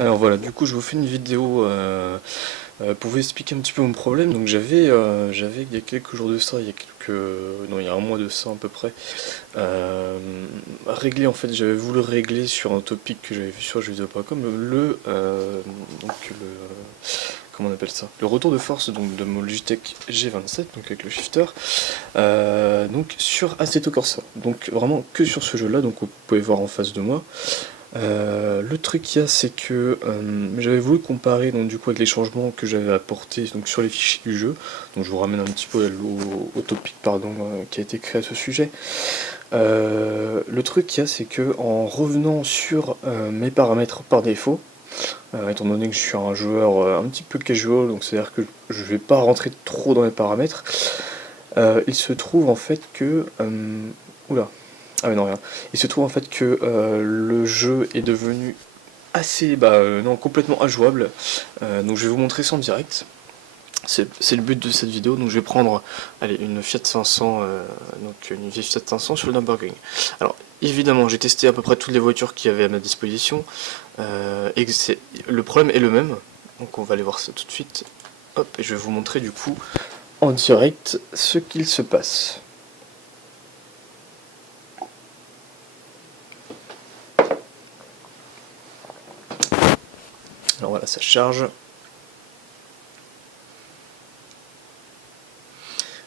Alors voilà, du coup je vous fais une vidéo pour vous expliquer un petit peu mon problème. Donc j'avais il y a quelques jours de ça, non, il y a un mois de ça à peu près, réglé en fait, j'avais voulu régler sur un topic que j'avais vu sur jeuxvideo.com comment on appelle ça, le retour de force donc de mon Logitech G27, donc avec le shifter, donc sur Assetto Corsa. Donc vraiment que sur ce jeu-là, donc vous pouvez voir en face de moi. Le truc qu'il y a, c'est que j'avais voulu comparer donc du coup avec les changements que j'avais apportés donc sur les fichiers du jeu. Donc je vous ramène un petit peu au topic pardon qui a été créé à ce sujet. Le truc qu'il y a, c'est que en revenant sur mes paramètres par défaut, étant donné que je suis un joueur un petit peu casual, donc c'est à dire que je vais pas rentrer trop dans les paramètres, il se trouve en fait que oula. Ah mais non, rien. Il se trouve en fait que le jeu est devenu assez, non, complètement injouable. Donc je vais vous montrer ça en direct. C'est le but de cette vidéo. Donc je vais prendre, allez, une Fiat 500, donc une vieille Fiat 500 sur le Nürburgring. Alors évidemment, j'ai testé à peu près toutes les voitures qu'il y avait à ma disposition, et le problème est le même. Donc on va aller voir ça tout de suite. Hop, et je vais vous montrer du coup en direct ce qu'il se passe. Alors voilà, ça charge.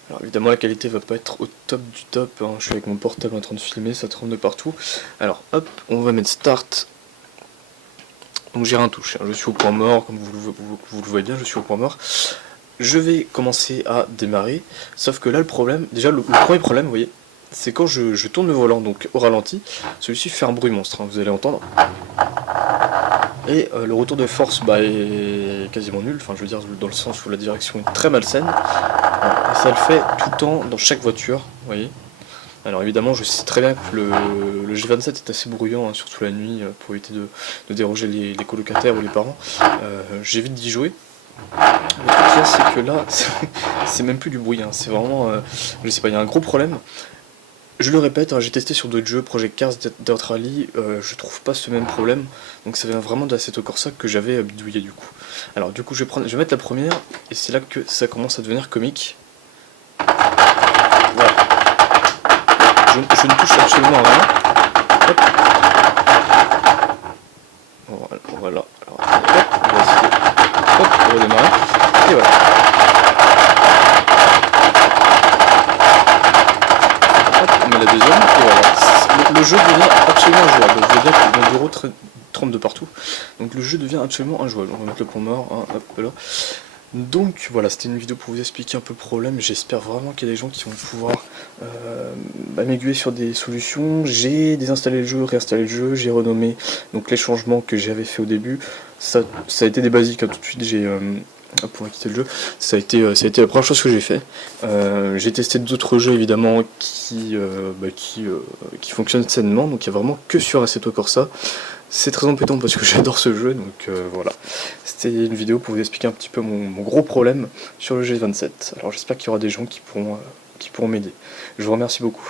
Alors évidemment la qualité va pas être au top du top, hein. Je suis avec mon portable en train de filmer, ça tremble de partout. Alors hop, on va mettre start. Donc j'ai rien touché, hein. Je suis au point mort, comme vous le voyez bien, je suis au point mort. Je vais commencer à démarrer, sauf que là le problème, déjà le premier problème, vous voyez, c'est quand je tourne le volant donc au ralenti, celui-ci fait un bruit monstre, hein, vous allez entendre. Et le retour de force est quasiment nul, enfin je veux dire dans le sens où la direction est très malsaine. Et ça le fait tout le temps dans chaque voiture, vous voyez. Alors évidemment je sais très bien que le G27 est assez bruyant, hein, surtout la nuit, pour éviter de déranger les colocataires ou les parents. J'évite d'y jouer. Le truc qu'il y a, c'est que là, c'est même plus du bruit, hein, c'est vraiment, je sais pas, il y a un gros problème. Je le répète, hein, j'ai testé sur d'autres jeux, Project Cars, Dirt Rally, je trouve pas ce même problème, donc ça vient vraiment d'Assetto Corsa que j'avais bidouillé du coup. Alors du coup je vais mettre la première, et c'est là que ça commence à devenir comique. Voilà. Je ne touche absolument à rien. Hop. Voilà. Alors, hop, on va essayer. Hop, on va démarrer. Et voilà. Hop, on met la deuxième, et voilà. Le jeu devient absolument injouable. Vous voyez bien que mon bureau tremble de partout. Donc le jeu devient absolument injouable. On va mettre le point mort, hein, hop là. Donc voilà, c'était une vidéo pour vous expliquer un peu le problème. J'espère vraiment qu'il y a des gens qui vont pouvoir m'aiguiller sur des solutions. J'ai désinstallé le jeu, réinstallé le jeu, j'ai renommé donc les changements que j'avais fait au début. Ça a été des basiques, hein, tout de suite pour quitter le jeu. Ça a été la première chose que j'ai fait. J'ai testé d'autres jeux évidemment qui fonctionnent sainement, donc il n'y a vraiment que sur Assetto Corsa. C'est très embêtant parce que j'adore ce jeu, donc voilà. C'était une vidéo pour vous expliquer un petit peu mon gros problème sur le G27. Alors j'espère qu'il y aura des gens qui pourront m'aider. Je vous remercie beaucoup.